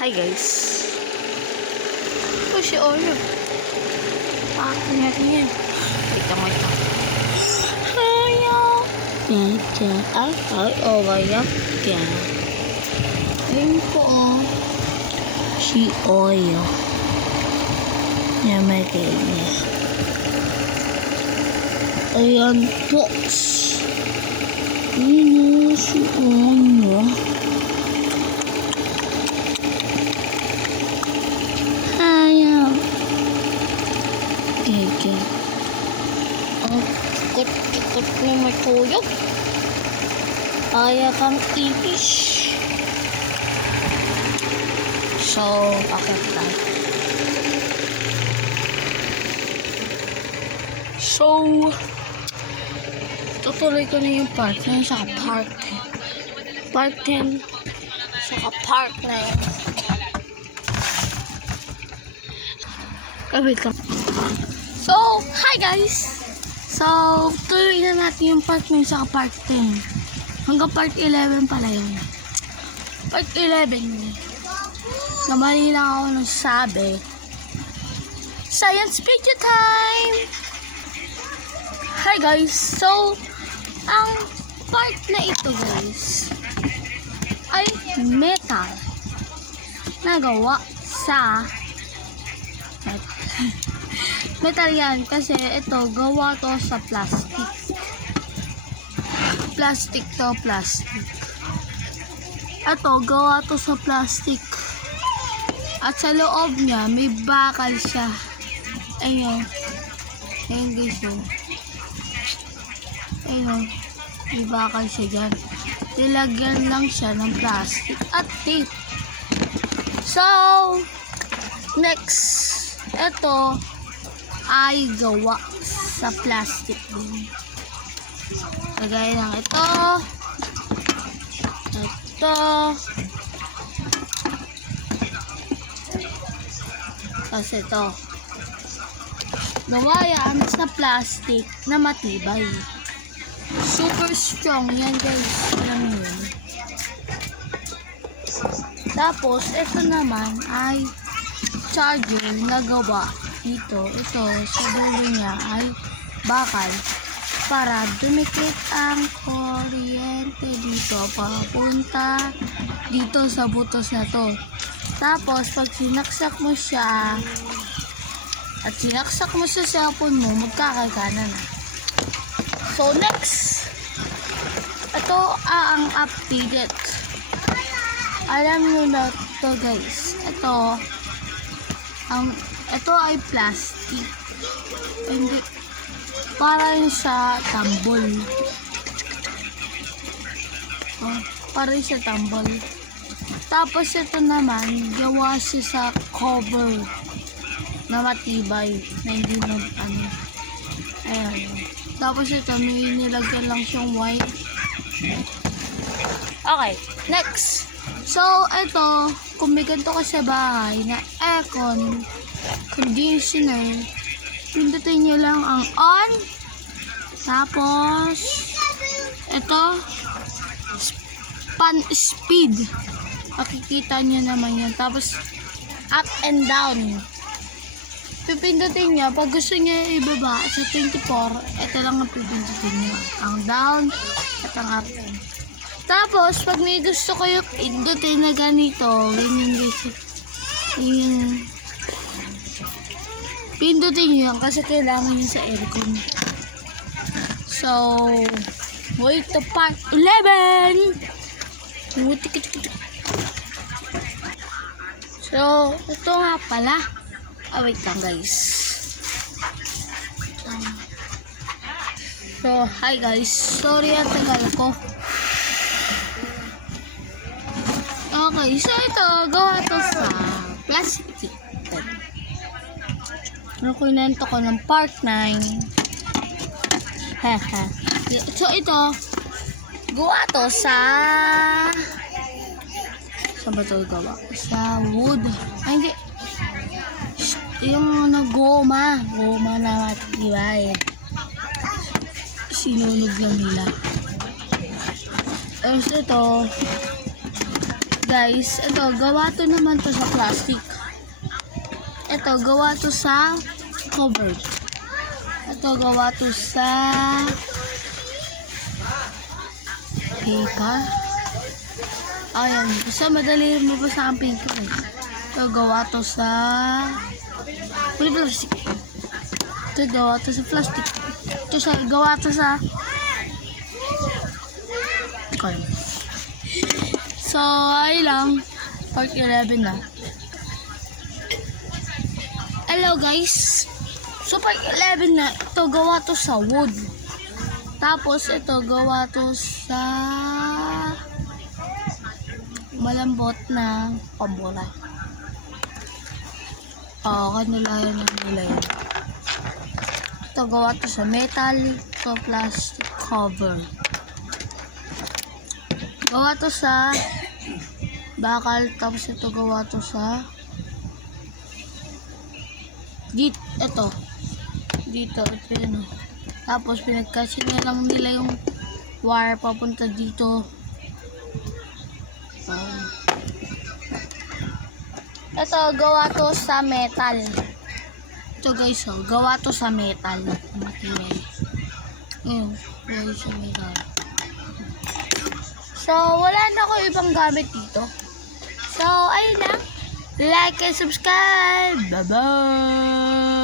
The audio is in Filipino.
Hi guys. Ito si Oreo. Pakakit natin yan. Wait lang. Hiya. Ay, Oreo. Ayun po si Oreo. Namagay niya. Ayan po. Ayun si Oreo. Okay. Ikot na matuyog. Kaya kang ipis. So, akit tayo. So, tutuloy ko na yung part na yun sa part 10. Part 10 sa part na yun. Wait lang. So, hi guys! So, tuloy na natin yung part na sa part 10. Hanggang part 11 pala yun. Part 11. Namali lang ako nung sabi. Science video time! Hi guys! So, ang part na ito guys ay metal na gawa sa metal yan kasi ito gawa to sa plastic. Plastic. Ito gawa to sa plastic. At sa loob niya may bakal siya. Ayun. Ayun guys. Ayun. May bakal siya dyan. Nilagyan lang siya ng plastic at tape. So, next. Ito ay gawa sa plastic din. Kagaya ng ito. Kasi ito. Gawa yan sa plastic na matibay. Super strong yan guys. Alam mo yun. Tapos, ito naman ay charger na gawa dito. Ito, sa dulo niya ay bakal para dumikit ang kuryente dito papunta dito sa butos na to. Tapos, pag sinaksak mo siya at sinaksak mo sa cellphone mo, magkakagana na. So, next. Ito ang updated. Alam nyo na to guys. Ito ay plastic. Hindi. Parang sa tambol. Parang sa tambol. Tapos ito naman, gawa siya sa cover na matibay. Na hindi Ayan. Tapos ito, may nilagyan lang siyang white. Okay, next. So, ito, kung may ganito ka sa bahay na aircon, conditioner, pindutin nyo lang ang on. Tapos, ito, speed. Makikita nyo naman yan. Tapos, up and down. Pipindutin nyo. Pag gusto nyo ibaba sa 24, ito lang ang pipindutin nyo. Ang down at ang up. Tapos, pag may gusto kayo pindutin na ganito, ganyan guys. Ganyan. Pindutin nyo yan kasi kailangan yun sa aircon. So, wait to part 11! So, ito nga pala. Wait lang guys. So, hi guys. Sorry ang tagal ko. Okay, so ito, gawa to sa plastic. Nakunento ko ng part 9. So ito, gawa to sa saan ba ito gawa? Sa wood. Ay, hindi. Yung goma na matibay. Sinunog lang nila. Tapos ito, guys, ito, gawa to naman to sa plastic. Ito, gawa to sa cover. Ito, gawa to sa paper. Ayan, basta madali mabasa ang paper eh. Ito, gawa to sa plastic. Ito, gawa to sa plastic. Ito, gawa to sa okay. So, ay lang. Part 11 na. Hello guys. So, part 11 na. Ito, gawa to sa wood. Tapos, ito, gawa to sa malambot na pambola. Kanulayan ng nila yun. Ito, gawa to sa metal. Ito, plastic cover. Gawa to sa bakal, tapos ito gawa to sa dito, ito yun. Tapos pinagkasya na lang nila yung wire papunta dito. Ito gawa to sa metal. Ito guys, gawa to sa metal material. Gawa sa metal. So, wala na ako ibang gamit dito. So, ayun lang. Like and subscribe. Bye-bye!